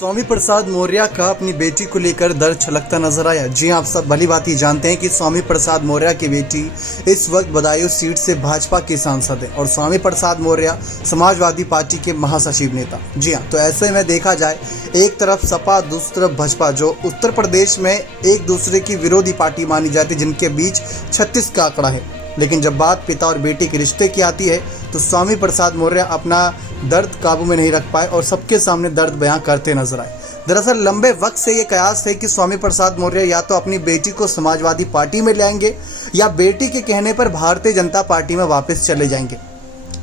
स्वामी प्रसाद मौर्य का अपनी बेटी को लेकर दर्द छलकता नजर आया। जी आप सब भली बात ही जानते हैं कि स्वामी प्रसाद मौर्य की बेटी इस वक्त बदायूं सीट से भाजपा की सांसद है और स्वामी प्रसाद मौर्य समाजवादी पार्टी के महासचिव नेता। जी हाँ, तो ऐसे में देखा जाए एक तरफ सपा दूसरी तरफ भाजपा, जो उत्तर प्रदेश में एक दूसरे की विरोधी पार्टी मानी जाती, जिनके बीच 36 का आंकड़ा है। लेकिन जब बात पिता और बेटी के रिश्ते की आती है तो स्वामी प्रसाद मौर्य अपना दर्द काबू में नहीं रख पाए और सबके सामने दर्द बयां करते नजर आए। दरअसल लंबे वक्त से ये कयास है कि स्वामी प्रसाद मौर्य या तो अपनी बेटी को समाजवादी पार्टी में ले आएंगे या बेटी के कहने पर भारतीय जनता पार्टी में वापस चले जाएंगे।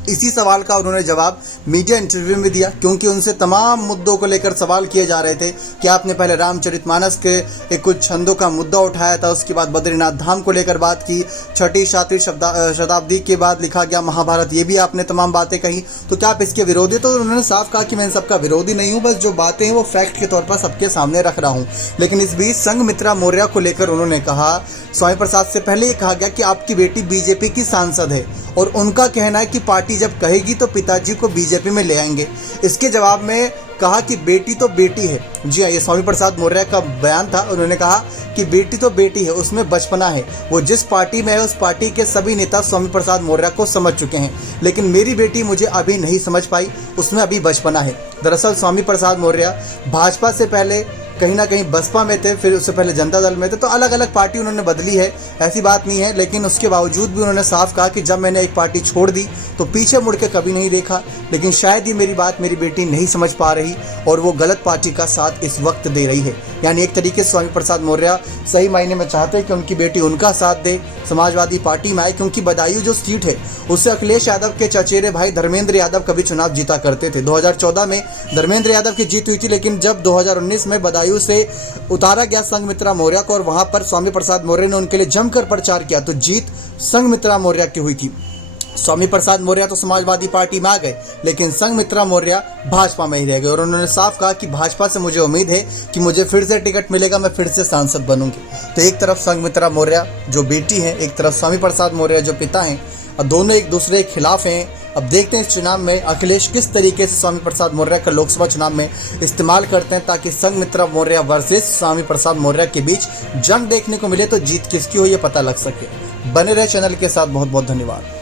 इसी सवाल का उन्होंने जवाब मीडिया इंटरव्यू में दिया, क्योंकि उनसे तमाम मुद्दों को लेकर सवाल किए जा रहे थे कि आपने पहले रामचरितमानस के कुछ छंदों का मुद्दा उठाया था, उसके बाद बद्रीनाथ धाम को लेकर बात की, 6ठी 7वीं शताब्दी के बाद लिखा गया महाभारत, ये भी आपने तमाम बातें कही, तो क्या आप इसके विरोधी? तो उन्होंने साफ कहा कि मैं सबका विरोधी नहीं हूँ, बस जो बातें हैं वो फैक्ट के तौर पर सबके सामने रख रहा हूँ। लेकिन इस बीच संघमित्रा मौर्य को लेकर उन्होंने कहा, स्वामी प्रसाद से पहले ये कहा गया कि आपकी बेटी बीजेपी की सांसद है और उनका कहना है कि पार्टी जब कहेगी तो पिताजी को बीजेपी में ले आएंगे। इसके जवाब में कहा कि बेटी तो बेटी है। जी हाँ, ये स्वामी प्रसाद मौर्य का बयान था। उन्होंने कहा कि बेटी तो बेटी है, उसमें बचपना है, वो जिस पार्टी में है उस पार्टी के सभी नेता स्वामी प्रसाद मौर्य को समझ चुके हैं, लेकिन मेरी बेटी मुझे अभी नहीं समझ पाई, उसमें अभी बचपना है। दरअसल स्वामी प्रसाद मौर्य भाजपा से पहले कहीं ना कहीं बसपा में थे, फिर उससे पहले जनता दल में थे, तो अलग अलग पार्टी उन्होंने बदली है, ऐसी बात नहीं है। लेकिन उसके बावजूद भी उन्होंने साफ कहा कि जब मैंने एक पार्टी छोड़ दी तो पीछे मुड़ के कभी नहीं देखा। लेकिन शायद ये मेरी बात मेरी बेटी नहीं समझ पा रही और वो गलत पार्टी का साथ इस वक्त दे रही है। यानी एक तरीके से स्वामी प्रसाद मौर्य सही मायने में चाहते हैं कि उनकी बेटी उनका साथ दे, समाजवादी पार्टी में आए, क्योंकि बदायूं जो सीट है उससे अखिलेश यादव के चचेरे भाई धर्मेंद्र यादव कभी चुनाव जीता करते थे। 2014 में धर्मेंद्र यादव की जीत हुई थी, लेकिन जब 2019 में बदायूं से उतारा गया संघमित्रा मौर्य को और वहां पर स्वामी प्रसाद मौर्य ने उनके लिए जमकर प्रचार किया, तो जीत संघमित्रा मौर्य की हुई थी। स्वामी प्रसाद मौर्य तो समाजवादी पार्टी में आ गए, लेकिन संघमित्रा मौर्य भाजपा में ही रह गए और उन्होंने साफ कहा कि भाजपा से मुझे उम्मीद है कि मुझे फिर से टिकट मिलेगा, मैं फिर से सांसद बनूंगी। तो एक तरफ संघमित्रा मौर्य जो बेटी है, एक तरफ स्वामी प्रसाद मौर्य जो पिता हैं, और दोनों एक दूसरे के खिलाफ हैं। अब देखते हैं इस चुनाव में अखिलेश किस तरीके से स्वामी प्रसाद मौर्य का लोकसभा चुनाव में इस्तेमाल करते हैं, ताकि संघमित्रा मौर्य वर्सेस स्वामी प्रसाद मौर्य के बीच जंग देखने को मिले, तो जीत किसकी हो ये पता लग सके। बने रहे चैनल के साथ, बहुत बहुत धन्यवाद।